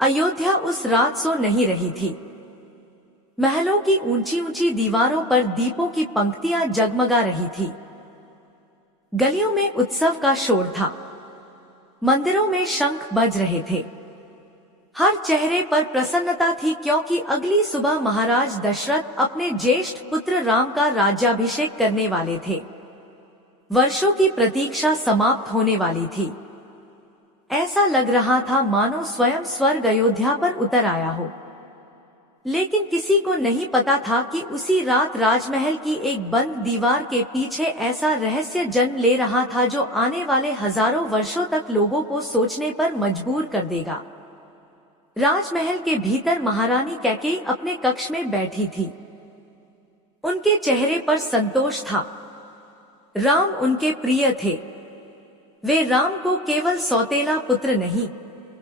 अयोध्या उस रात सो नहीं रही थी। महलों की ऊंची ऊंची दीवारों पर दीपों की पंक्तियां जगमगा रही थी। गलियों में उत्सव का शोर था। मंदिरों में शंख बज रहे थे। हर चेहरे पर प्रसन्नता थी, क्योंकि अगली सुबह महाराज दशरथ अपने ज्येष्ठ पुत्र राम का राज्याभिषेक करने वाले थे। वर्षों की प्रतीक्षा समाप्त होने वाली थी। ऐसा लग रहा था मानो स्वयं स्वर्ग अयोध्या पर उतर आया हो। लेकिन किसी को नहीं पता था कि उसी रात राजमहल की एक बंद दीवार के पीछे ऐसा रहस्य जन्म ले रहा था जो आने वाले हजारों वर्षों तक लोगों को सोचने पर मजबूर कर देगा। राजमहल के भीतर महारानी कैकेयी अपने कक्ष में बैठी थी। उनके चेहरे पर संतोष था। राम उनके प्रिय थे। वे राम को केवल सौतेला पुत्र नहीं,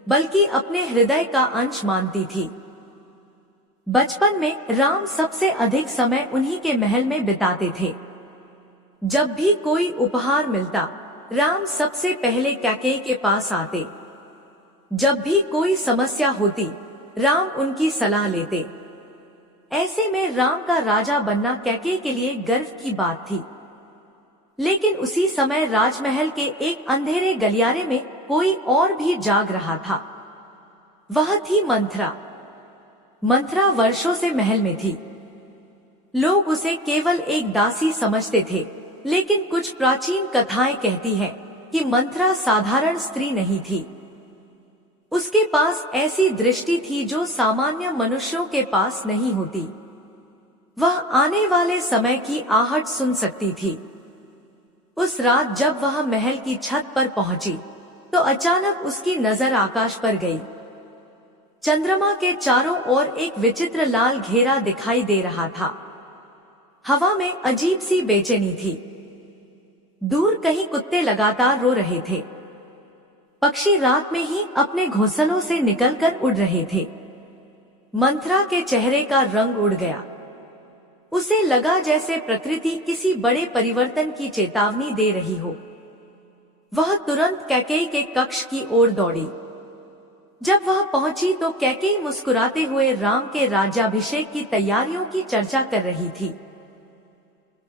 बल्कि अपने हृदय का अंश मानती थी। बचपन में राम सबसे अधिक समय उन्हीं के महल में बिताते थे। जब भी कोई उपहार मिलता, राम सबसे पहले कैकेयी के पास आते। जब भी कोई समस्या होती, राम उनकी सलाह लेते। ऐसे में राम का राजा बनना कैकेयी के लिए गर्व की बात थी। लेकिन उसी समय राजमहल के एक अंधेरे गलियारे में कोई और भी जाग रहा था। वह थी मंथरा। मंथरा वर्षों से महल में थी। लोग उसे केवल एक दासी समझते थे, लेकिन कुछ प्राचीन कथाएं कहती हैं कि मंथरा साधारण स्त्री नहीं थी। उसके पास ऐसी दृष्टि थी जो सामान्य मनुष्यों के पास नहीं होती। वह आने वाले समय की आहट सुन सकती थी। उस रात जब वह महल की छत पर पहुंची, तो अचानक उसकी नजर आकाश पर गई। चंद्रमा के चारों ओर एक विचित्र लाल घेरा दिखाई दे रहा था। हवा में अजीब सी बेचैनी थी। दूर कहीं कुत्ते लगातार रो रहे थे। पक्षी रात में ही अपने घोंसलों से निकलकर उड़ रहे थे। मंथरा के चेहरे का रंग उड़ गया। उसे लगा जैसे प्रकृति किसी बड़े परिवर्तन की चेतावनी दे रही हो। वह तुरंत कैकेयी के कक्ष की ओर दौड़ी। जब वह पहुंची तो कैकेयी मुस्कुराते हुए राम के राज्याभिषेक की तैयारियों की चर्चा कर रही थी।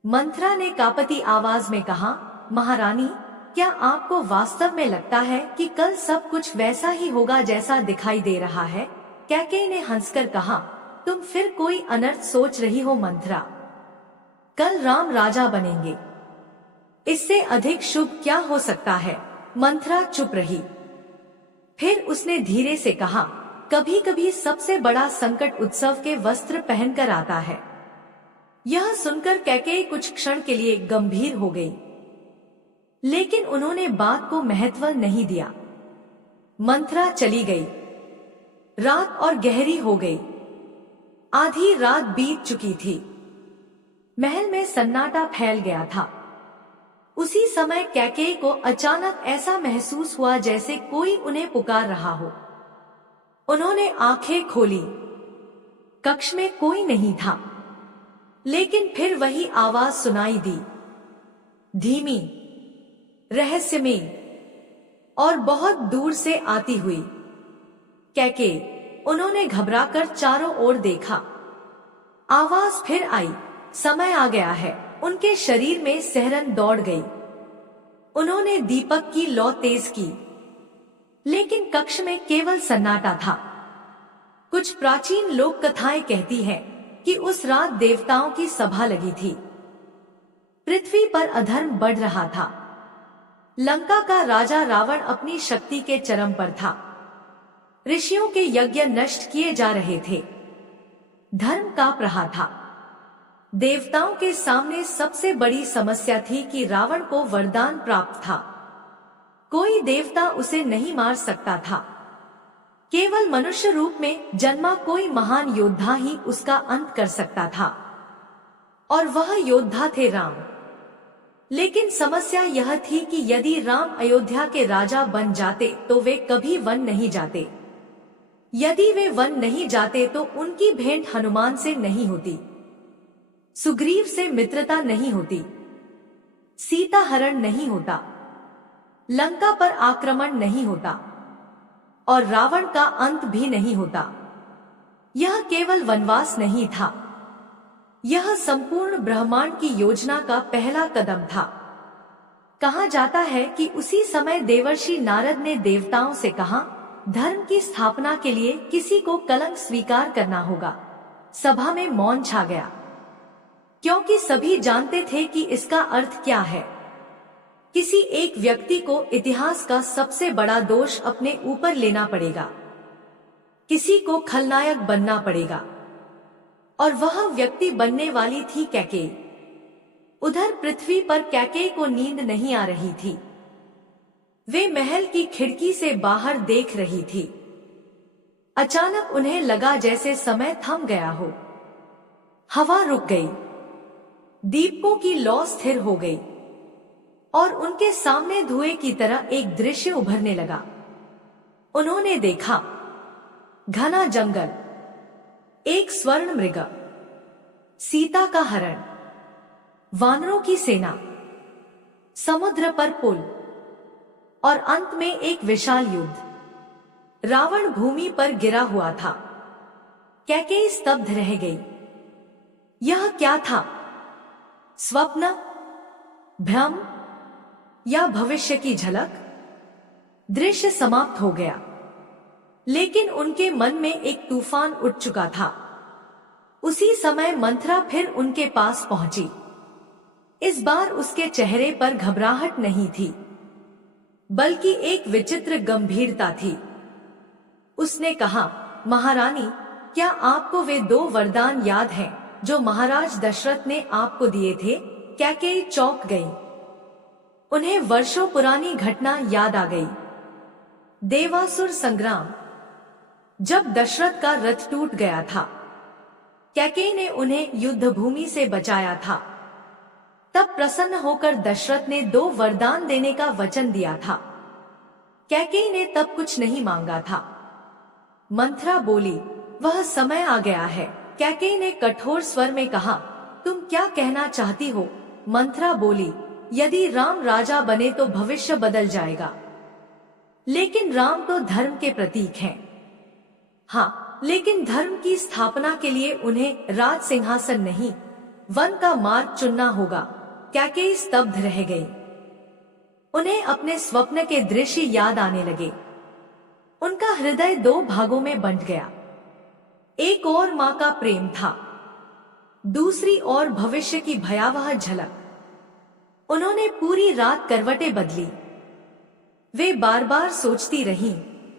मंथरा ने कांपती आवाज में कहा, महारानी, क्या आपको वास्तव में लगता है कि कल सब कुछ वैसा ही होगा जैसा दिखाई दे रहा है? कैकेयी ने हंसकर कहा, तुम फिर कोई अनर्थ सोच रही हो मंथरा। कल राम राजा बनेंगे। इससे अधिक शुभ क्या हो सकता है? मंथरा चुप रही। फिर उसने धीरे से कहा, कभी कभी सबसे बड़ा संकट उत्सव के वस्त्र पहनकर आता है। यह सुनकर कैकेयी कुछ क्षण के लिए गंभीर हो गई, लेकिन उन्होंने बात को महत्व नहीं दिया। मंथरा चली गई। रात और गहरी हो गई। आधी रात बीत चुकी थी। महल में सन्नाटा फैल गया था। उसी समय कैकेयी को अचानक ऐसा महसूस हुआ जैसे कोई उन्हें पुकार रहा हो। उन्होंने आंखें खोली। कक्ष में कोई नहीं था, लेकिन फिर वही आवाज सुनाई दी, धीमी, रहस्यमयी और बहुत दूर से आती हुई। कैकेयी, उन्होंने घबराकर चारों ओर देखा। आवाज फिर आई, समय आ गया है। उनके शरीर में सिहरन दौड़ गई। उन्होंने दीपक की लौ तेज की, लेकिन कक्ष में केवल सन्नाटा था। कुछ प्राचीन लोक कथाएं कहती हैं कि उस रात देवताओं की सभा लगी थी। पृथ्वी पर अधर्म बढ़ रहा था। लंका का राजा रावण अपनी शक्ति के चरम पर था। ऋषियों के यज्ञ नष्ट किए जा रहे थे। धर्म कांप रहा था। देवताओं के सामने सबसे बड़ी समस्या थी कि रावण को वरदान प्राप्त था। कोई देवता उसे नहीं मार सकता था। केवल मनुष्य रूप में जन्मा कोई महान योद्धा ही उसका अंत कर सकता था, और वह योद्धा थे राम। लेकिन समस्या यह थी कि यदि राम अयोध्या के राजा बन जाते तो वे कभी वन नहीं जाते। यदि वे वन नहीं जाते तो उनकी भेंट हनुमान से नहीं होती, सुग्रीव से मित्रता नहीं होती, सीता हरण नहीं होता, लंका पर आक्रमण नहीं होता, और रावण का अंत भी नहीं होता। यह केवल वनवास नहीं था, यह संपूर्ण ब्रह्मांड की योजना का पहला कदम था। कहा जाता है कि उसी समय देवर्षि नारद ने देवताओं से कहा, धर्म की स्थापना के लिए किसी को कलंक स्वीकार करना होगा। सभा में मौन छा गया, क्योंकि सभी जानते थे कि इसका अर्थ क्या है। किसी एक व्यक्ति को इतिहास का सबसे बड़ा दोष अपने ऊपर लेना पड़ेगा, किसी को खलनायक बनना पड़ेगा, और वह व्यक्ति बनने वाली थी कैकेयी। उधर पृथ्वी पर कैकेयी को नींद नहीं आ रही थी। वे महल की खिड़की से बाहर देख रही थी। अचानक उन्हें लगा जैसे समय थम गया हो। हवा रुक गई, दीपकों की लौ स्थिर हो गई और उनके सामने धुएं की तरह एक दृश्य उभरने लगा। उन्होंने देखा, घना जंगल, एक स्वर्ण मृग, सीता का हरण, वानरों की सेना, समुद्र पर पुल और अंत में एक विशाल युद्ध। रावण भूमि पर गिरा हुआ था। कैकेयी स्तब्ध रह गई। यह क्या था? स्वप्न, भ्रम या भविष्य की झलक? दृश्य समाप्त हो गया, लेकिन उनके मन में एक तूफान उठ चुका था। उसी समय मंथरा फिर उनके पास पहुंची। इस बार उसके चेहरे पर घबराहट नहीं थी, बल्कि एक विचित्र गंभीरता थी। उसने कहा, महारानी, क्या आपको वे 2 वरदान याद हैं जो महाराज दशरथ ने आपको दिए थे? कैकेयी चौंक गई। उन्हें वर्षों पुरानी घटना याद आ गई। देवासुर संग्राम, जब दशरथ का रथ टूट गया था, कैकेयी ने उन्हें युद्ध भूमि से बचाया था। तब प्रसन्न होकर दशरथ ने 2 वरदान देने का वचन दिया था। कैकेयी ने तब कुछ नहीं मांगा था। मंथरा बोली, वह समय आ गया है। कैकेयी ने कठोर स्वर में कहा, तुम क्या कहना चाहती हो? मंथरा बोली, यदि राम राजा बने तो भविष्य बदल जाएगा, लेकिन राम तो धर्म के प्रतीक हैं। हाँ, लेकिन धर्म की स्थापना के लिए उन्हें राज सिंहासन नहीं, वन का मार्ग चुनना होगा। कैकेयी स्तब्ध रह गई। उन्हें अपने स्वप्न के दृश्य याद आने लगे। उनका हृदय 2 भागों में बंट गया। एक और माँ का प्रेम था, दूसरी ओर भविष्य की भयावह झलक। उन्होंने पूरी रात करवटें बदली। वे बार बार सोचती रहीं,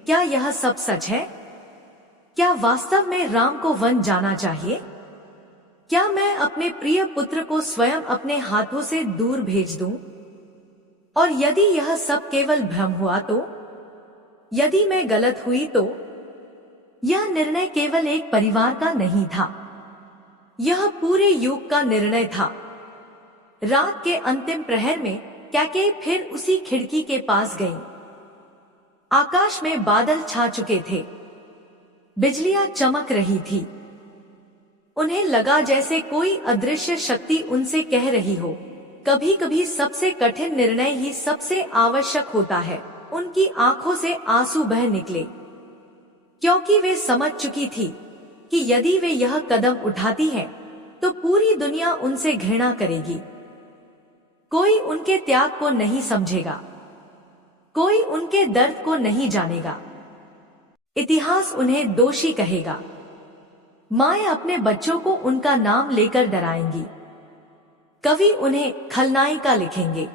क्या यह सब सच है? क्या वास्तव में राम को वन जाना चाहिए? क्या मैं अपने प्रिय पुत्र को स्वयं अपने हाथों से दूर भेज दूं? और यदि यह सब केवल भ्रम हुआ तो? यदि मैं गलत हुई तो? यह निर्णय केवल एक परिवार का नहीं था, यह पूरे युग का निर्णय था। रात के अंतिम प्रहर में कैकेयी फिर उसी खिड़की के पास गई। आकाश में बादल छा चुके थे, बिजलियां चमक रही थी। उन्हें लगा जैसे कोई अदृश्य शक्ति उनसे कह रही हो, कभी कभी सबसे कठिन निर्णय ही सबसे आवश्यक होता है। उनकी आंखों से आंसू बह निकले, क्योंकि वे समझ चुकी थी कि यदि वे यह कदम उठाती हैं, तो पूरी दुनिया उनसे घृणा करेगी। कोई उनके त्याग को नहीं समझेगा, कोई उनके दर्द को नहीं जानेगा। इतिहास उन्हें दोषी कहेगा। माएं अपने बच्चों को उनका नाम लेकर डराएंगी। कवि उन्हें खलनायिका लिखेंगे,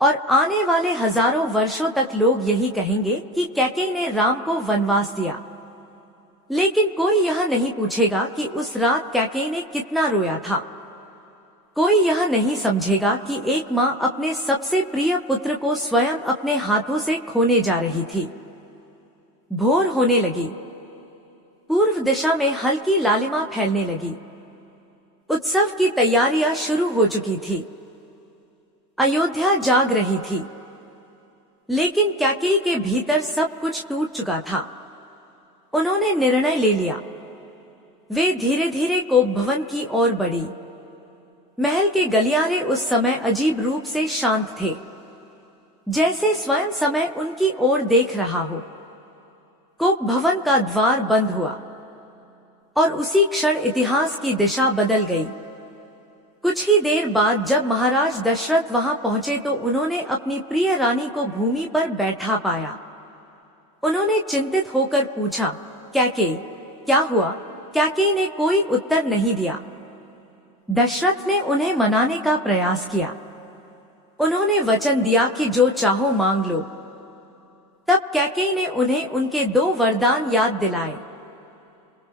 और आने वाले हजारों वर्षों तक लोग यही कहेंगे कि कैकेयी ने राम को वनवास दिया। लेकिन कोई यह नहीं पूछेगा कि उस रात कैकेयी ने कितना रोया था। कोई यह नहीं समझेगा कि एक माँ अपने सबसे प्रिय पुत्र को स्वयं अपने हाथों से खोने जा रही थी। भोर होने लगी। पूर्व दिशा में हल्की लालिमा फैलने लगी। उत्सव की तैयारियां शुरू हो चुकी थी। अयोध्या जाग रही थी, लेकिन कैकेयी के भीतर सब कुछ टूट चुका था। उन्होंने निर्णय ले लिया। वे धीरे धीरे कोप भवन की ओर बढ़ी। महल के गलियारे उस समय अजीब रूप से शांत थे, जैसे स्वयं समय उनकी ओर देख रहा हो। कोप भवन का द्वार बंद हुआ और उसी क्षण इतिहास की दिशा बदल गई। कुछ ही देर बाद जब महाराज दशरथ वहां पहुंचे तो उन्होंने अपनी प्रिय रानी को भूमि पर बैठा पाया। उन्होंने चिंतित होकर पूछा, कैकेयी, क्या हुआ? कैकेयी ने कोई उत्तर नहीं दिया। दशरथ ने उन्हें मनाने का प्रयास किया। उन्होंने वचन दिया कि जो चाहो मांग लो। तब कैकेयी ने उन्हें उनके 2 वरदान याद दिलाए।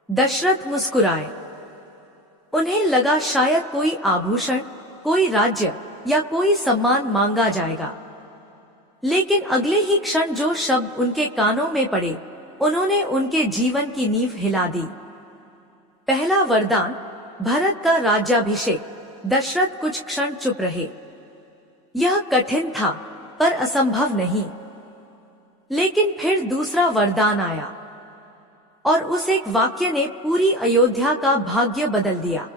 दशरथ मुस्कुराए। उन्हें लगा शायद कोई आभूषण, कोई राज्य या कोई सम्मान मांगा जाएगा, लेकिन अगले ही क्षण जो शब्द उनके कानों में पड़े, उन्होंने उनके जीवन की नींव हिला दी। पहला वरदान, भरत का राज्याभिषेक। दशरथ कुछ क्षण चुप रहे। यह कठिन था पर असंभव नहीं। लेकिन फिर दूसरा वरदान आया और उस एक वाक्य ने पूरी अयोध्या का भाग्य बदल दिया।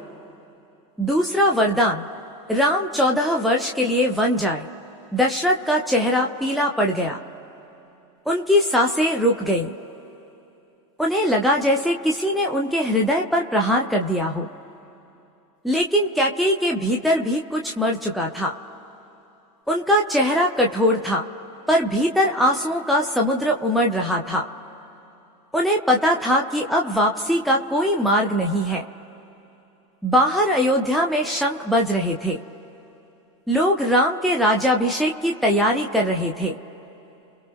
दूसरा वरदान, राम 14 वर्ष के लिए वन जाए। दशरथ का चेहरा पीला पड़ गया। उनकी सांसें रुक गईं। उन्हें लगा जैसे किसी ने उनके हृदय पर प्रहार कर दिया हो। लेकिन कैकेयी के भीतर भी कुछ मर चुका था। उनका चेहरा कठोर था पर भीतर आंसुओं का समुद्र उमड़ रहा था। उन्हें पता था कि अब वापसी का कोई मार्ग नहीं है। बाहर अयोध्या में शंख बज रहे थे। लोग राम के राज्याभिषेक की तैयारी कर रहे थे।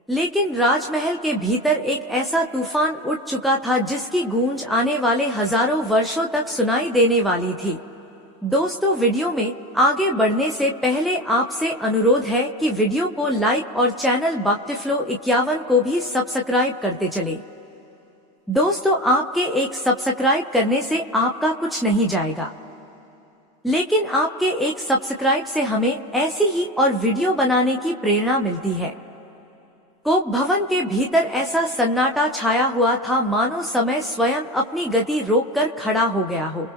लेकिन राजमहल के भीतर एक ऐसा तूफान उठ चुका था जिसकी गूंज आने वाले हजारों वर्षों तक सुनाई देने वाली थी। दोस्तों, वीडियो में आगे बढ़ने से पहले आपसे अनुरोध है कि वीडियो को लाइक और चैनल भक्तिफ्लो 51 को भी सब्सक्राइब करते चले। दोस्तों, आपके एक सब्सक्राइब करने से आपका कुछ नहीं जाएगा, लेकिन आपके एक सब्सक्राइब से हमें ऐसी ही और वीडियो बनाने की प्रेरणा मिलती है। कोप भवन के भीतर ऐसा सन्नाटा छाया हुआ था मानो समय स्वयं अपनी गति रोककर खड़ा हो गया हो।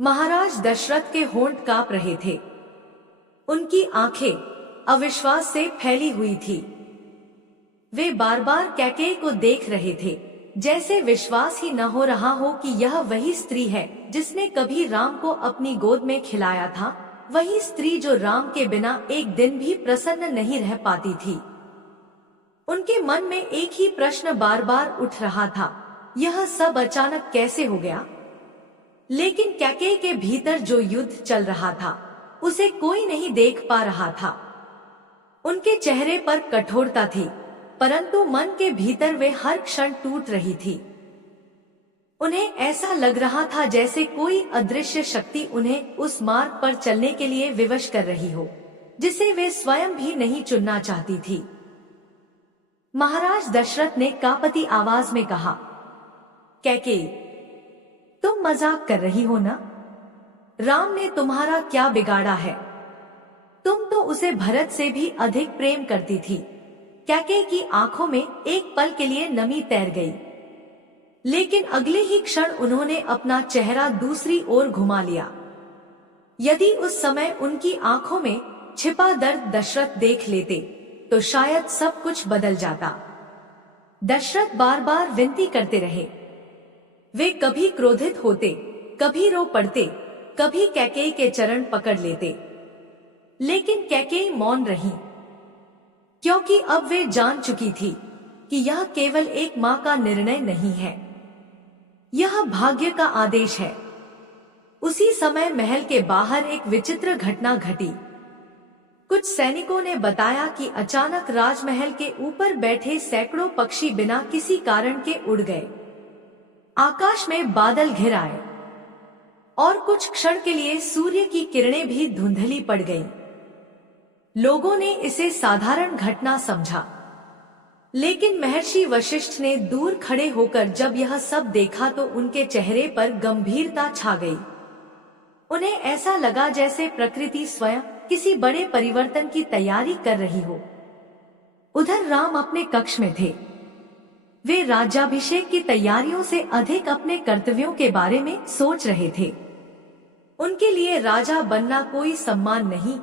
महाराज दशरथ के होंठ कांप रहे थे। उनकी आंखें अविश्वास से फैली हुई थी। वे बार बार कैकेयी को देख रहे थे, जैसे विश्वास ही न हो रहा हो कि यह वही स्त्री है जिसने कभी राम को अपनी गोद में खिलाया था, वही स्त्री जो राम के बिना एक दिन भी प्रसन्न नहीं रह पाती थी। उनके मन में एक ही प्रश्न बार बार उठ रहा था, यह सब अचानक कैसे हो गया? लेकिन कैकेयी के भीतर जो युद्ध चल रहा था उसे कोई नहीं देख पा रहा था। उनके चेहरे पर कठोरता थी, परंतु मन के भीतर वे हर क्षण टूट रही थी। उन्हें ऐसा लग रहा था जैसे कोई अदृश्य शक्ति उन्हें उस मार्ग पर चलने के लिए विवश कर रही हो, जिसे वे स्वयं भी नहीं चुनना चाहती थी। महाराज दशरथ ने कांपती आवाज में कहा, कैकेयी, तुम मजाक कर रही हो ना? राम ने तुम्हारा क्या बिगाड़ा है? तुम तो उसे भरत से भी अधिक प्रेम करती थी। कैकेयी की आंखों में एक पल के लिए नमी तैर गई, लेकिन अगले ही क्षण उन्होंने अपना चेहरा दूसरी ओर घुमा लिया। यदि उस समय उनकी आंखों में छिपा दर्द दशरथ देख लेते तो शायद सब बदल बदल जाता। दशरथ बार बार विनती करते रहे। वे कभी क्रोधित होते, कभी रो पड़ते, कभी कैकेयी के चरण पकड़ लेते, लेकिन कैकेयी मौन रही, क्योंकि अब वे जान चुकी थी कि यह केवल एक मां का निर्णय नहीं है, यह भाग्य का आदेश है। उसी समय महल के बाहर एक विचित्र घटना घटी। कुछ सैनिकों ने बताया कि अचानक राजमहल के ऊपर बैठे सैकड़ों पक्षी बिना किसी कारण के उड़ गए। आकाश में बादल घिर आए और कुछ क्षण के लिए सूर्य की किरणें भी धुंधली पड़ गईं। लोगों ने इसे साधारण घटना समझा, लेकिन महर्षि वशिष्ठ ने दूर खड़े होकर जब यह सब देखा तो उनके चेहरे पर गंभीरता छा गई। उन्हें ऐसा लगा जैसे प्रकृति स्वयं किसी बड़े परिवर्तन की तैयारी कर रही हो। उधर राम अपने कक्ष में थे। वे राज्याभिषेक की तैयारियों से अधिक अपने कर्तव्यों के बारे में सोच रहे थे। उनके लिए राजा बनना कोई सम्मान नहीं,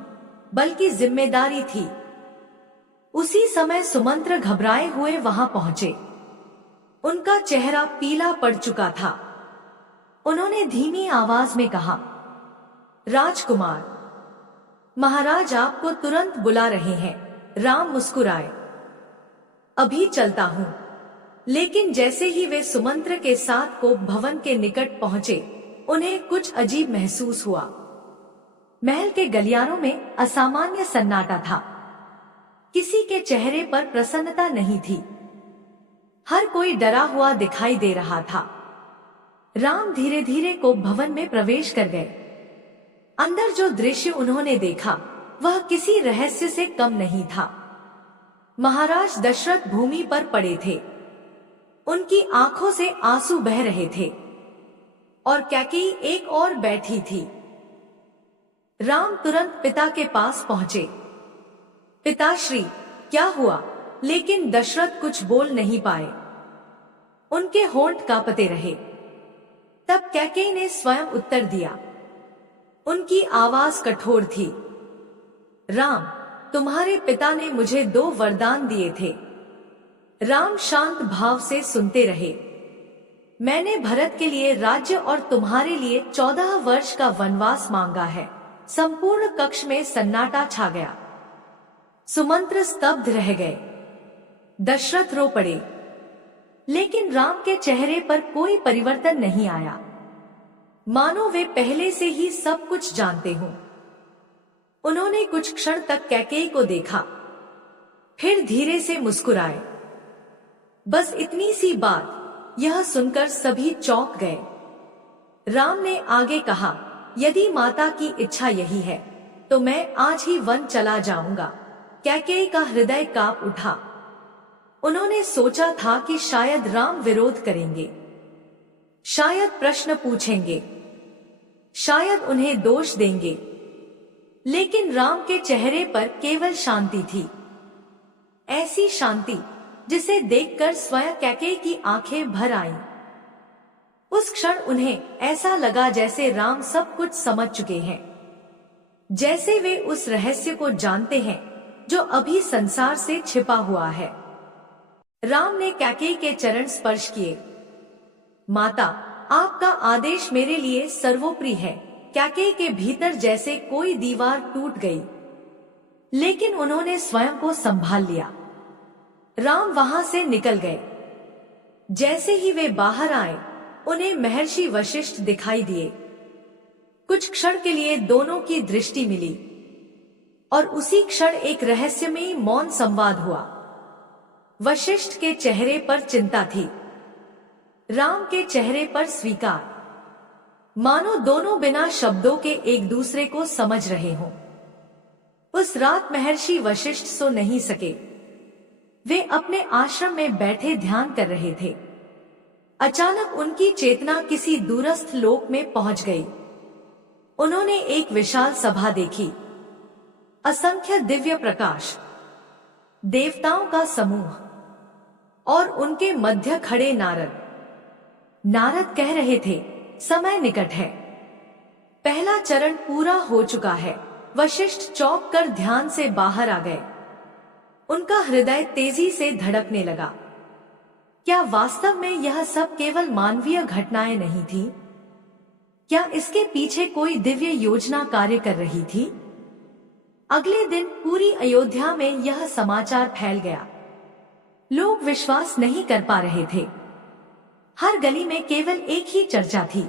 बल्कि जिम्मेदारी थी। उसी समय सुमंत्र घबराए हुए वहां पहुंचे। उनका चेहरा पीला पड़ चुका था। उन्होंने धीमी आवाज में कहा, राजकुमार, महाराज आपको तुरंत बुला रहे हैं। राम मुस्कुराए, अभी चलता हूं। लेकिन जैसे ही वे सुमंत्र के साथ कोप भवन के निकट पहुंचे, उन्हें कुछ अजीब महसूस हुआ। महल के गलियारों में असामान्य सन्नाटा था। किसी के चेहरे पर प्रसन्नता नहीं थी। हर कोई डरा हुआ दिखाई दे रहा था। राम धीरे धीरे कोप भवन में प्रवेश कर गए। अंदर जो दृश्य उन्होंने देखा वह किसी रहस्य से कम नहीं था। महाराज दशरथ भूमि पर पड़े थे। उनकी आंखों से आंसू बह रहे थे और कैकेयी एक और बैठी थी। राम तुरंत पिता के पास पहुंचे। पिताश्री, क्या हुआ? लेकिन दशरथ कुछ बोल नहीं पाए। उनके होंठ कांपते रहे। तब कैकेयी ने स्वयं उत्तर दिया। उनकी आवाज कठोर थी। राम, तुम्हारे पिता ने मुझे 2 वरदान दिए थे। राम शांत भाव से सुनते रहे। मैंने भरत के लिए राज्य और तुम्हारे लिए 14 वर्ष का वनवास मांगा है। संपूर्ण कक्ष में सन्नाटा छा गया। सुमंत्र स्तब्ध रह गए। दशरथ रो पड़े। लेकिन राम के चेहरे पर कोई परिवर्तन नहीं आया, मानो वे पहले से ही सब कुछ जानते हों। उन्होंने कुछ क्षण तक कैकेयी को देखा, फिर धीरे से मुस्कुराए। बस इतनी सी बात, यह सुनकर सभी चौंक गए। राम ने आगे कहा, यदि माता की इच्छा यही है तो मैं आज ही वन चला जाऊंगा। कैकेयी का हृदय कांप उठा। उन्होंने सोचा था कि शायद राम विरोध करेंगे, शायद प्रश्न पूछेंगे, शायद उन्हें दोष देंगे। लेकिन राम के चेहरे पर केवल शांति थी। ऐसी शांति जिसे देखकर स्वयं कैकेयी की आंखें भर आईं। उस क्षण उन्हें ऐसा लगा जैसे राम सब कुछ समझ चुके हैं, जैसे वे उस रहस्य को जानते हैं जो अभी संसार से छिपा हुआ है। राम ने कैकेयी के चरण स्पर्श किए। माता, आपका आदेश मेरे लिए सर्वोपरि है। कैकेयी के भीतर जैसे कोई दीवार टूट गई, लेकिन उन्होंने स्वयं को संभाल लिया। राम वहां से निकल गए। जैसे ही वे बाहर आए, उन्हें महर्षि वशिष्ठ दिखाई दिए। कुछ क्षण के लिए दोनों की दृष्टि मिली और उसी क्षण एक रहस्यमयी मौन संवाद हुआ। वशिष्ठ के चेहरे पर चिंता थी, राम के चेहरे पर स्वीकार, मानो दोनों बिना शब्दों के एक दूसरे को समझ रहे हों। उस रात महर्षि वशिष्ठ सो नहीं सके। वे अपने आश्रम में बैठे ध्यान कर रहे थे। अचानक उनकी चेतना किसी दूरस्थ लोक में पहुंच गई। उन्होंने एक विशाल सभा देखी। असंख्य दिव्य प्रकाश, देवताओं का समूह और उनके मध्य खड़े नारद। नारद कह रहे थे, समय निकट है, पहला चरण पूरा हो चुका है। वशिष्ठ चौंक कर ध्यान से बाहर आ गए। उनका हृदय तेजी से धड़कने लगा। क्या वास्तव में यह सब केवल मानवीय घटनाएं नहीं थी? क्या इसके पीछे कोई दिव्य योजना कार्य कर रही थी? अगले दिन पूरी अयोध्या में यह समाचार फैल गया। लोग विश्वास नहीं कर पा रहे थे। हर गली में केवल एक ही चर्चा थी,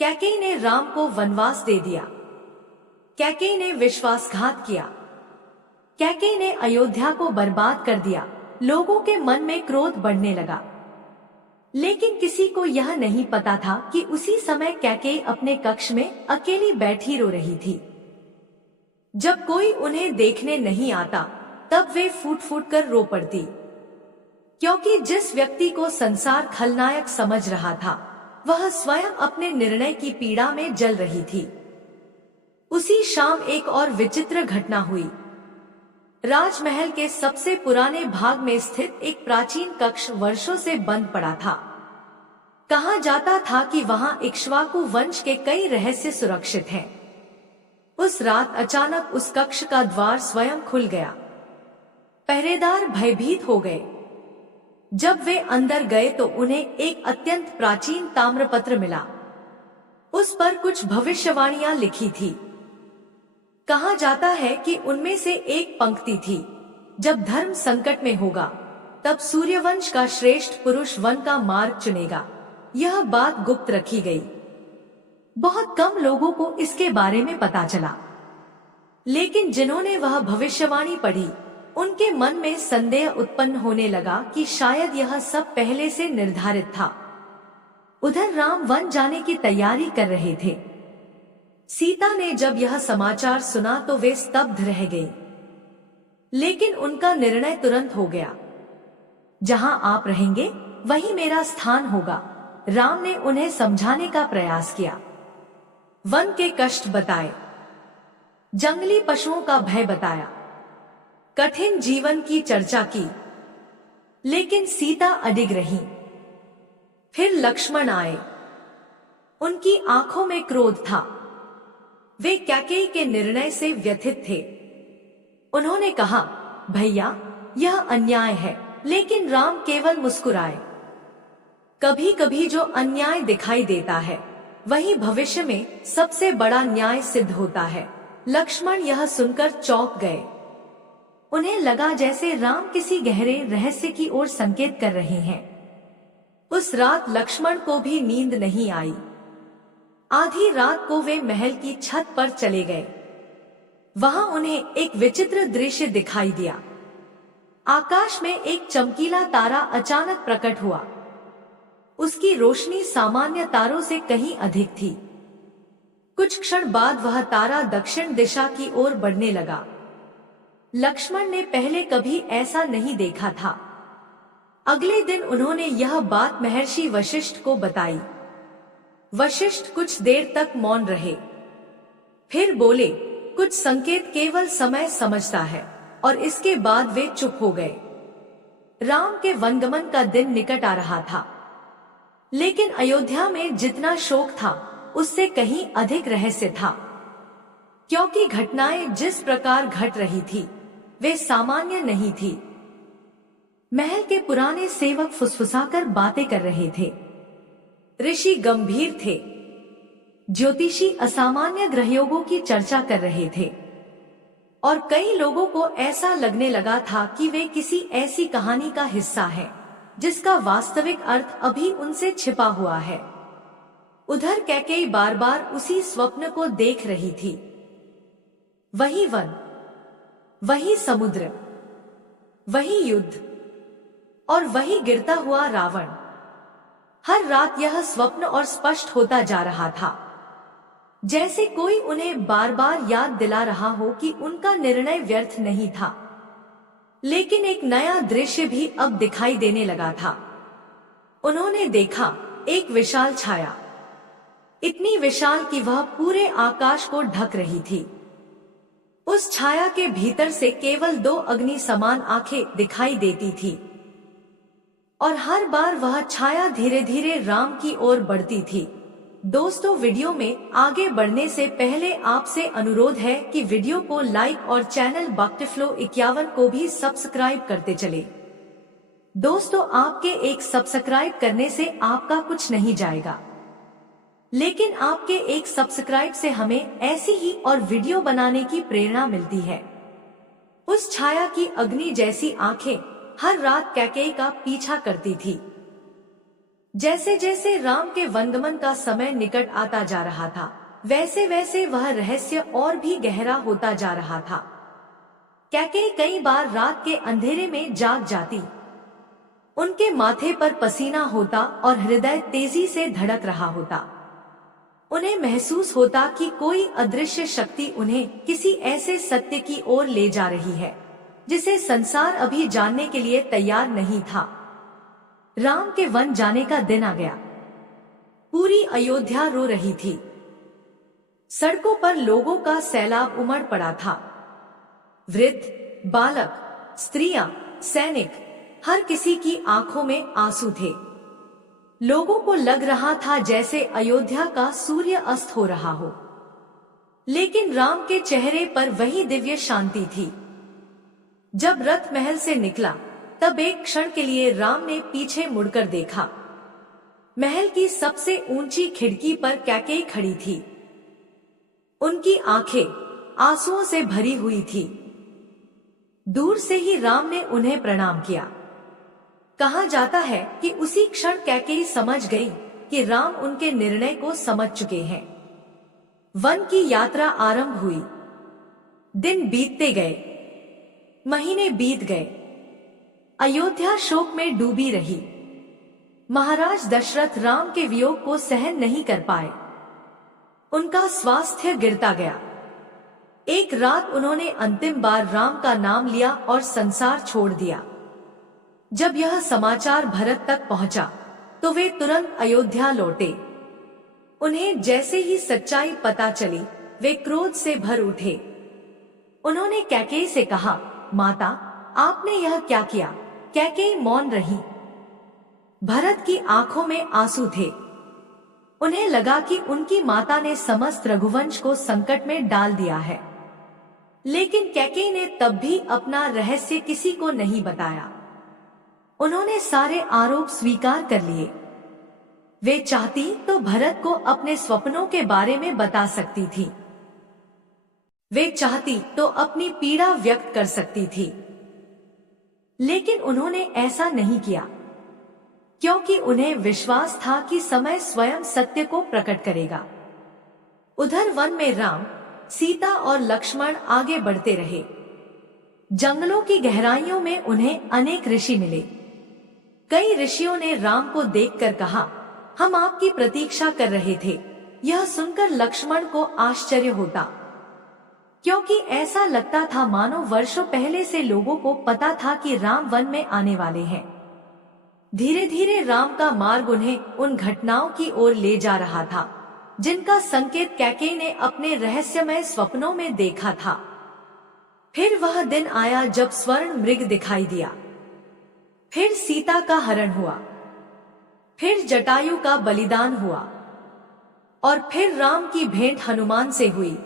कैकेयी ने राम को वनवास दे दिया, कैकेयी ने विश्वासघात किया, कैकेयी ने अयोध्या को बर्बाद कर दिया। लोगों के मन में क्रोध बढ़ने लगा। लेकिन किसी को यह नहीं पता था कि उसी समय कैकेयी अपने कक्ष में अकेली बैठी रो रही थी। जब कोई उन्हें देखने नहीं आता, तब वे फूट फूट कर रो पड़ती, क्योंकि जिस व्यक्ति को संसार खलनायक समझ रहा था, वह स्वयं अपने निर्णय की पीड़ा में जल रही थी। उसी शाम एक और विचित्र घटना हुई। राजमहल के सबसे पुराने भाग में स्थित एक प्राचीन कक्ष वर्षों से बंद पड़ा था। कहा जाता था कि वहां इक्ष्वाकु वंश के कई रहस्य सुरक्षित हैं। उस रात अचानक उस कक्ष का द्वार स्वयं खुल गया। पहरेदार भयभीत हो गए। जब वे अंदर गए तो उन्हें एक अत्यंत प्राचीन ताम्रपत्र मिला। उस पर कुछ भविष्यवाणियां लिखी थी। कहा जाता है कि उनमें से एक पंक्ति थी, जब धर्म संकट में होगा तब सूर्यवंश का श्रेष्ठ पुरुष वन का मार्ग चुनेगा। यह बात गुप्त रखी गई। बहुत कम लोगों को इसके बारे में पता चला, लेकिन जिन्होंने वह भविष्यवाणी पढ़ी उनके मन में संदेह उत्पन्न होने लगा कि शायद यह सब पहले से निर्धारित था। उधर राम वन जाने की तैयारी कर रहे थे। सीता ने जब यह समाचार सुना तो वे स्तब्ध रह गई, लेकिन उनका निर्णय तुरंत हो गया। जहां आप रहेंगे वहीं मेरा स्थान होगा। राम ने उन्हें समझाने का प्रयास किया, वन के कष्ट बताए, जंगली पशुओं का भय बताया, कठिन जीवन की चर्चा की, लेकिन सीता अडिग रही। फिर लक्ष्मण आए। उनकी आंखों में क्रोध था। वे कैकेयी के निर्णय से व्यथित थे। उन्होंने कहा, भैया यह अन्याय है, लेकिन राम केवल मुस्कुराए। कभी कभी जो अन्याय दिखाई देता है वही भविष्य में सबसे बड़ा न्याय सिद्ध होता है। लक्ष्मण यह सुनकर चौंक गए। उन्हें लगा जैसे राम किसी गहरे रहस्य की ओर संकेत कर रहे हैं। उस रात लक्ष्मण को भी नींद नहीं आई। आधी रात को वे महल की छत पर चले गए। वहां उन्हें एक विचित्र दृश्य दिखाई दिया। आकाश में एक चमकीला तारा अचानक प्रकट हुआ। उसकी रोशनी सामान्य तारों से कहीं अधिक थी। कुछ क्षण बाद वह तारा दक्षिण दिशा की ओर बढ़ने लगा। लक्ष्मण ने पहले कभी ऐसा नहीं देखा था। अगले दिन उन्होंने यह बात महर्षि वशिष्ठ को बताई। वशिष्ठ कुछ देर तक मौन रहे, फिर बोले, कुछ संकेत केवल समय समझता है। और इसके बाद वे चुप हो गए। राम के वनगमन का दिन निकट आ रहा था, लेकिन अयोध्या में जितना शोक था उससे कहीं अधिक रहस्य था, क्योंकि घटनाएं जिस प्रकार घट रही थी वे सामान्य नहीं थी। महल के पुराने सेवक फुसफुसाकर बातें कर रहे थे। ऋषि गंभीर थे। ज्योतिषी असामान्य ग्रहयोगों की चर्चा कर रहे थे, और कई लोगों को ऐसा लगने लगा था कि वे किसी ऐसी कहानी का हिस्सा हैं जिसका वास्तविक अर्थ अभी उनसे छिपा हुआ है। उधर कैकेयी बार बार उसी स्वप्न को देख रही थी। वही वन, वही समुद्र, वही युद्ध और वही गिरता हुआ रावण। हर रात यह स्वप्न और स्पष्ट होता जा रहा था, जैसे कोई उन्हें बार बार याद दिला रहा हो कि उनका निर्णय व्यर्थ नहीं था। लेकिन एक नया दृश्य भी अब दिखाई देने लगा था। उन्होंने देखा एक विशाल छाया, इतनी विशाल कि वह पूरे आकाश को ढक रही थी। उस छाया के भीतर से केवल 2 अग्नि समान आंखें दिखाई देती थी, और हर बार वह छाया धीरे धीरे राम की ओर बढ़ती थी। दोस्तों, वीडियो में आगे बढ़ने से पहले आपसे अनुरोध है कि वीडियो को लाइक और चैनल बक्टिफ्लो 51 को भी सब्सक्राइब करते चले। दोस्तों, आपके एक सब्सक्राइब करने से आपका कुछ नहीं जाएगा, लेकिन आपके एक सब्सक्राइब से हमें ऐसी ही और वीडियो बनाने की प्रेरणा मिलती है। उस छाया की अग्नि जैसी आंखें हर रात कैकेयी का पीछा करती थी। जैसे जैसे राम के वनगमन का समय निकट आता जा रहा था, वैसे वैसे वह रहस्य और भी गहरा होता जा रहा था। कैकेयी कई बार रात के अंधेरे में जाग जाती। उनके माथे पर पसीना होता और हृदय तेजी से धड़क रहा होता। उन्हें महसूस होता कि कोई अदृश्य शक्ति उन्हें किसी ऐसे सत्य की ओर ले जा रही है जिसे संसार अभी जानने के लिए तैयार नहीं था। राम के वन जाने का दिन आ गया। पूरी अयोध्या रो रही थी। सड़कों पर लोगों का सैलाब उमड़ पड़ा था। वृद्ध, बालक, स्त्रियां, सैनिक, हर किसी की आंखों में आंसू थे। लोगों को लग रहा था जैसे अयोध्या का सूर्य अस्त हो रहा हो, लेकिन राम के चेहरे पर वही दिव्य शांति थी। जब रथ महल से निकला तब एक क्षण के लिए राम ने पीछे मुड़कर देखा। महल की सबसे ऊंची खिड़की पर कैकेयी खड़ी थी। उनकी आंखें आंसुओं से भरी हुई थी। दूर से ही राम ने उन्हें प्रणाम किया। कहा जाता है कि उसी क्षण कैकेयी समझ गई कि राम उनके निर्णय को समझ चुके हैं। वन की यात्रा आरंभ हुई। दिन बीतते गए, महीने बीत गए। अयोध्या शोक में डूबी रही। महाराज दशरथ राम के वियोग को सहन नहीं कर पाए। उनका स्वास्थ्य गिरता गया। एक रात उन्होंने अंतिम बार राम का नाम लिया और संसार छोड़ दिया। जब यह समाचार भरत तक पहुंचा तो वे तुरंत अयोध्या लौटे। उन्हें जैसे ही सच्चाई पता चली, वे क्रोध से भर उठे। उन्होंने कैकेयी से कहा, माता, आपने यह क्या किया? कैकेयी मौन रही। भरत की आंखों में आंसू थे। उन्हें लगा कि उनकी माता ने समस्त रघुवंश को संकट में डाल दिया है। लेकिन कैकेयी ने तब भी अपना रहस्य किसी को नहीं बताया। उन्होंने सारे आरोप स्वीकार कर लिए। वे चाहती तो भरत को अपने स्वप्नों के बारे में बता सकती थी। वे चाहती तो अपनी पीड़ा व्यक्त कर सकती थी। लेकिन उन्होंने ऐसा नहीं किया, क्योंकि उन्हें विश्वास था कि समय स्वयं सत्य को प्रकट करेगा। उधर वन में राम, सीता और लक्ष्मण आगे बढ़ते रहे। जंगलों की गहराइयों में उन्हें अनेक ऋषि मिले। कई ऋषियों ने राम को देखकर कहा, हम आपकी प्रतीक्षा कर रहे थे। यह सुनकर लक्ष्मण को आश्चर्य होता, क्योंकि ऐसा लगता था मानो वर्षों पहले से लोगों को पता था कि राम वन में आने वाले हैं। धीरे धीरे राम का मार्ग उन्हें उन घटनाओं की ओर ले जा रहा था जिनका संकेत कैकेयी ने अपने रहस्यमय स्वप्नों में देखा था। फिर वह दिन आया जब स्वर्ण मृग दिखाई दिया। फिर सीता का हरण हुआ। फिर जटायु का बलिदान हुआ। और फिर राम की भेंट हनुमान से हुई।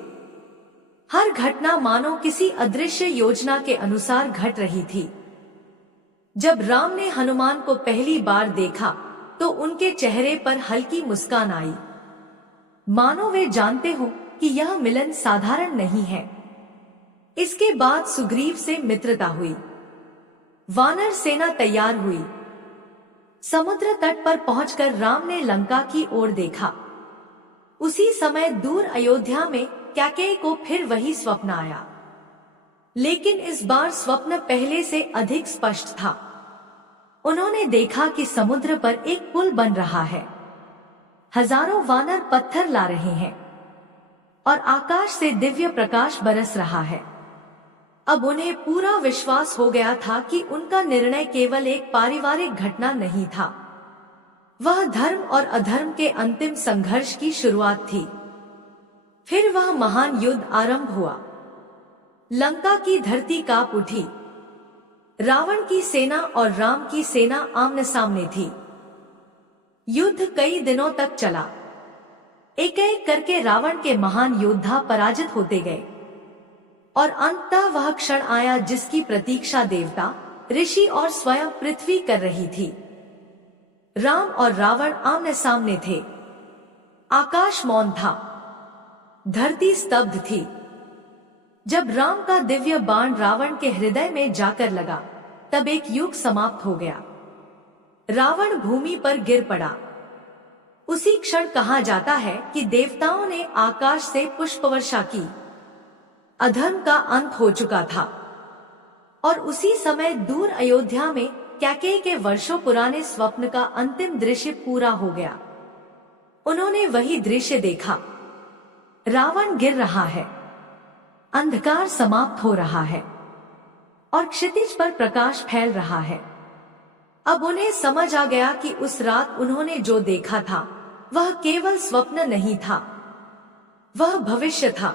हर घटना मानो किसी अदृश्य योजना के अनुसार घट रही थी। जब राम ने हनुमान को पहली बार देखा तो उनके चेहरे पर हल्की मुस्कान आई, मानो वे जानते हो कि यह मिलन साधारण नहीं है। इसके बाद सुग्रीव से मित्रता हुई। वानर सेना तैयार हुई। समुद्र तट पर पहुंचकर राम ने लंका की ओर देखा। उसी समय दूर अयोध्या में कैकेयी को फिर वही स्वप्न आया, लेकिन इस बार स्वप्न पहले से अधिक स्पष्ट था। उन्होंने देखा कि समुद्र पर एक पुल बन रहा है। हजारों वानर पत्थर ला रहे हैं और आकाश से दिव्य प्रकाश बरस रहा है। अब उन्हें पूरा विश्वास हो गया था कि उनका निर्णय केवल एक पारिवारिक घटना नहीं था, वह धर्म और अधर्म के अंतिम संघर्ष की शुरुआत थी। फिर वह महान युद्ध आरंभ हुआ। लंका की धरती कांप उठी। रावण की सेना और राम की सेना आमने सामने थी। युद्ध कई दिनों तक चला। एक एक करके रावण के महान योद्धा पराजित होते गए और अंततः वह क्षण आया जिसकी प्रतीक्षा देवता, ऋषि और स्वयं पृथ्वी कर रही थी। राम और रावण आमने सामने थे। आकाश मौन था। धरती स्तब्ध थी। जब राम का दिव्य बाण रावण के हृदय में जाकर लगा, तब एक युग समाप्त हो गया। रावण भूमि पर गिर पड़ा। उसी क्षण कहा जाता है कि देवताओं ने आकाश से पुष्पवर्षा की। अधर्म का अंत हो चुका था। और उसी समय दूर अयोध्या में कैकेयी के वर्षों पुराने स्वप्न का अंतिम दृश्य पूरा हो गया। उन्होंने वही दृश्य देखा। रावण गिर रहा है, अंधकार समाप्त हो रहा है और क्षितिज पर प्रकाश फैल रहा है। अब उन्हें समझ आ गया कि उस रात उन्होंने जो देखा था वह केवल स्वप्न नहीं था, वह भविष्य था।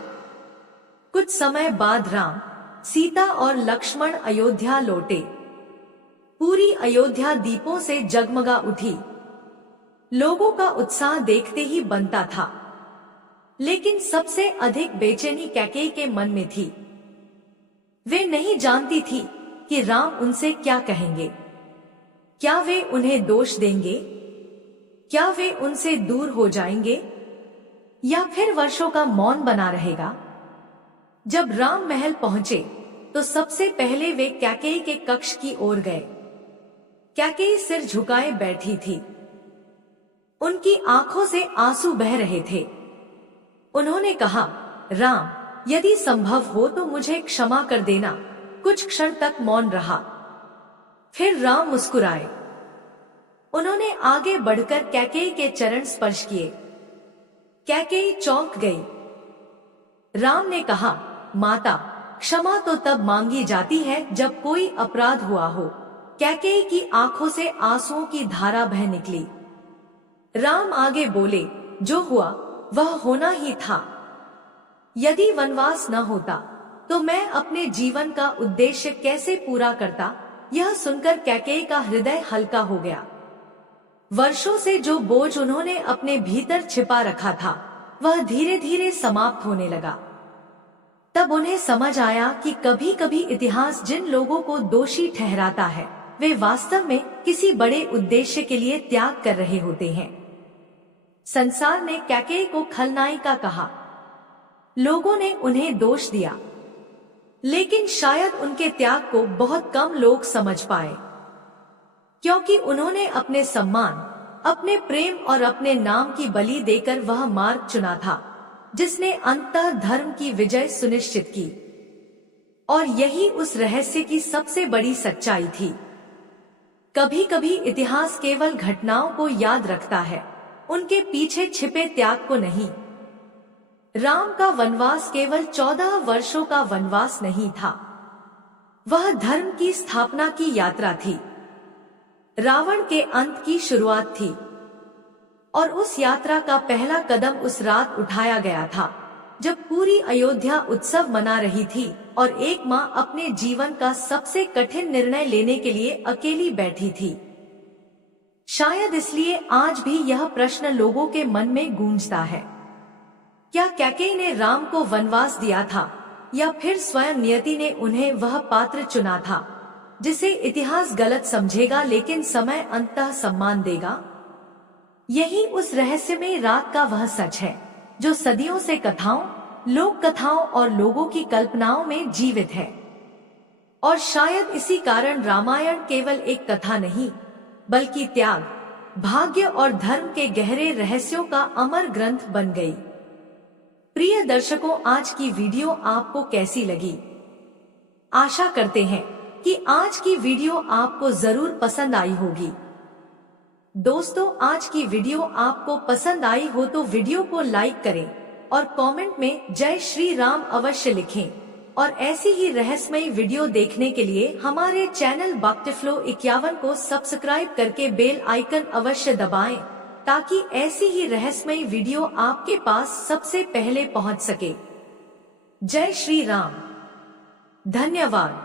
कुछ समय बाद राम, सीता और लक्ष्मण अयोध्या लौटे। पूरी अयोध्या दीपों से जगमगा उठी। लोगों का उत्साह देखते ही बनता था, लेकिन सबसे अधिक बेचैनी कैकेयी के मन में थी। वे नहीं जानती थी कि राम उनसे क्या कहेंगे। क्या वे उन्हें दोष देंगे? क्या वे उनसे दूर हो जाएंगे या फिर वर्षों का मौन बना रहेगा? जब राम महल पहुंचे तो सबसे पहले वे कैकेयी के कक्ष की ओर गए। कैकेयी सिर झुकाए बैठी थी। उनकी आंखों से आंसू बह रहे थे। उन्होंने कहा, राम, यदि संभव हो तो मुझे क्षमा कर देना। कुछ क्षण तक मौन रहा। फिर राम मुस्कुराए। उन्होंने आगे बढ़कर कैकेयी के चरण स्पर्श किए। कैकेयी चौंक गई। राम ने कहा, माता, क्षमा तो तब मांगी जाती है जब कोई अपराध हुआ हो। कैकेयी की आंखों से आंसुओं की धारा बह निकली। राम आगे बोले, जो हुआ वह होना ही था। यदि वनवास न होता तो मैं अपने जीवन का उद्देश्य कैसे पूरा करता? यह सुनकर कैकेयी का हृदय हल्का हो गया। वर्षों से जो बोझ उन्होंने अपने भीतर छिपा रखा था वह धीरे धीरे समाप्त होने लगा। तब उन्हें समझ आया कि कभी कभी इतिहास जिन लोगों को दोषी ठहराता है वे वास्तव में किसी बड़े उद्देश्य के लिए त्याग कर रहे होते हैं। संसार ने कैकेयी को खलनायिका कहा। लोगों ने उन्हें दोष दिया, लेकिन शायद उनके त्याग को बहुत कम लोग समझ पाए, क्योंकि उन्होंने अपने सम्मान, अपने प्रेम और अपने नाम की बलि देकर वह मार्ग चुना था जिसने अंततः धर्म की विजय सुनिश्चित की। और यही उस रहस्य की सबसे बड़ी सच्चाई थी। कभी कभी इतिहास केवल घटनाओं को याद रखता है, उनके पीछे छिपे त्याग को नहीं। राम का वनवास केवल 14 वर्षों का वनवास नहीं था, वह धर्म की स्थापना की यात्रा थी, रावण के अंत की शुरुआत थी। और उस यात्रा का पहला कदम उस रात उठाया गया था जब पूरी अयोध्या उत्सव मना रही थी और एक माँ अपने जीवन का सबसे कठिन निर्णय लेने के लिए अकेली बैठी थी। शायद इसलिए आज भी यह प्रश्न लोगों के मन में गूंजता है, क्या कैकेयी ने राम को वनवास दिया था या फिर स्वयं नियति ने उन्हें वह पात्र चुना था जिसे इतिहास गलत समझेगा लेकिन समय अंततः सम्मान देगा? यही उस रहस्यमय रात का वह सच है जो सदियों से कथाओं, लोक कथाओं और लोगों की कल्पनाओं में जीवित है। और शायद इसी कारण रामायण केवल एक कथा नहीं बल्कि त्याग, भाग्य और धर्म के गहरे रहस्यों का अमर ग्रंथ बन गई। प्रिय दर्शकों, आज की वीडियो आपको कैसी लगी? आशा करते हैं कि आज की वीडियो आपको जरूर पसंद आई होगी। दोस्तों, आज की वीडियो आपको पसंद आई हो तो वीडियो को लाइक करें और कमेंट में जय श्री राम अवश्य लिखें। और ऐसी ही रहस्यमयी वीडियो देखने के लिए हमारे चैनल भक्तिफ्लो 51 को सब्सक्राइब करके बेल आइकन अवश्य दबाएं ताकि ऐसी ही रहस्यमयी वीडियो आपके पास सबसे पहले पहुंच सके। जय श्री राम। धन्यवाद।